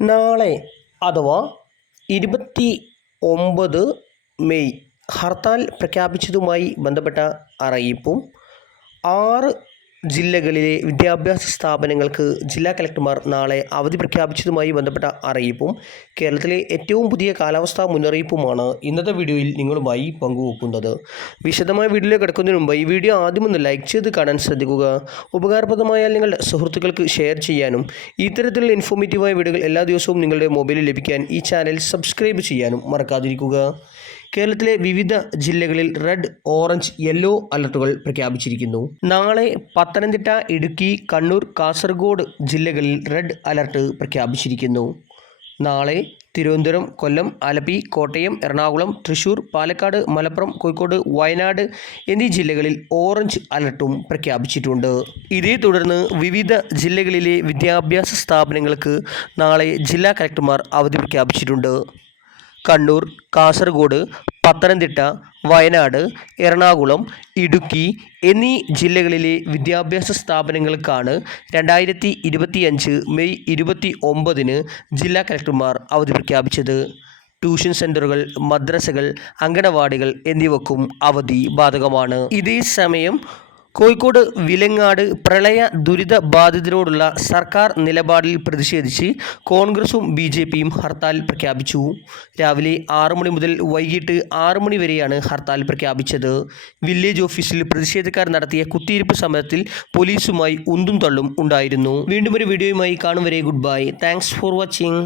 നാളെ അഥവാ ഇരുപത്തി ഒമ്പത് മെയ് ഹർത്താൽ പ്രഖ്യാപിച്ചതുമായി ബന്ധപ്പെട്ട അറിയിപ്പും ആറ് ജില്ലകളിലെ വിദ്യാഭ്യാസ സ്ഥാപനങ്ങൾക്ക് ജില്ലാ കലക്ടർമാർ നാളെ അവധി പ്രഖ്യാപിച്ചതുമായി ബന്ധപ്പെട്ട അറിയിപ്പും കേരളത്തിലെ ഏറ്റവും പുതിയ കാലാവസ്ഥാ മുന്നറിയിപ്പുമാണ് ഇന്നത്തെ വീഡിയോയിൽ നിങ്ങളുമായി പങ്കുവെക്കുന്നത്. വിശദമായ വീഡിയോ കിടക്കുന്നതിന് മുമ്പ് ഈ വീഡിയോ ആദ്യം ഒന്ന് ലൈക്ക് ചെയ്ത് കാണാൻ ശ്രദ്ധിക്കുക. ഉപകാരപ്രദമായാൽ നിങ്ങളുടെ സുഹൃത്തുക്കൾക്ക് ഷെയർ ചെയ്യാനും ഇത്തരത്തിലുള്ള ഇൻഫോർമേറ്റീവായ വീഡിയോകൾ എല്ലാ ദിവസവും നിങ്ങളുടെ മൊബൈലിൽ ലഭിക്കാൻ ഈ ചാനൽ സബ്സ്ക്രൈബ് ചെയ്യാനും മറക്കാതിരിക്കുക. കേരളത്തിലെ വിവിധ ജില്ലകളിൽ റെഡ് ഓറഞ്ച് യെല്ലോ അലർട്ടുകൾ പ്രഖ്യാപിച്ചിരിക്കുന്നു. നാളെ പത്തനംതിട്ട ഇടുക്കി കണ്ണൂർ കാസർഗോഡ് ജില്ലകളിൽ റെഡ് അലർട്ട് പ്രഖ്യാപിച്ചിരിക്കുന്നു. നാളെ തിരുവനന്തപുരം കൊല്ലം ആലപ്പി കോട്ടയം എറണാകുളം തൃശൂർ പാലക്കാട് മലപ്പുറം കോഴിക്കോട് വയനാട് എന്നീ ജില്ലകളിൽ ഓറഞ്ച് അലർട്ടും പ്രഖ്യാപിച്ചിട്ടുണ്ട്. ഇതേ തുടർന്ന് വിവിധ ജില്ലകളിലെ വിദ്യാഭ്യാസ സ്ഥാപനങ്ങൾക്ക് നാളെ ജില്ലാ കലക്ടർമാർ അവധി പ്രഖ്യാപിച്ചിട്ടുണ്ട്. കണ്ണൂർ കാസർഗോഡ് പത്തനംതിട്ട വയനാട് എറണാകുളം ഇടുക്കി എന്നീ ജില്ലകളിലെ വിദ്യാഭ്യാസ സ്ഥാപനങ്ങൾക്കാണ് രണ്ടായിരത്തി ഇരുപത്തിയഞ്ച് മെയ് ഇരുപത്തി ഒമ്പതിന് ജില്ലാ കലക്ടർമാർ അവധി പ്രഖ്യാപിച്ചത്. ട്യൂഷൻ സെന്ററുകൾ മദ്രസകൾ അങ്കണവാടികൾ എന്നിവക്കും അവധി ബാധകമാണ്. ഇതേ സമയം കോഴിക്കോട് വിലങ്ങാട് പ്രളയ ദുരിത ബാധിതരോടുള്ള സർക്കാർ നിലപാടിൽ പ്രതിഷേധിച്ച് കോൺഗ്രസും ബി ജെ പിയും ഹർത്താൽ പ്രഖ്യാപിച്ചു. രാവിലെ ആറു മണി മുതൽ വൈകിട്ട് ആറു മണി വരെയാണ് ഹർത്താൽ പ്രഖ്യാപിച്ചത്. വില്ലേജ് ഓഫീസിൽ പ്രതിഷേധക്കാർ നടത്തിയ കുത്തിയിരിപ്പ് സമരത്തിൽ പോലീസുമായി ഉന്തും തള്ളും ഉണ്ടായിരുന്നു. വീണ്ടും ഒരു വീഡിയോയുമായി കാണും വരെ. Good bye. Thanks for watching.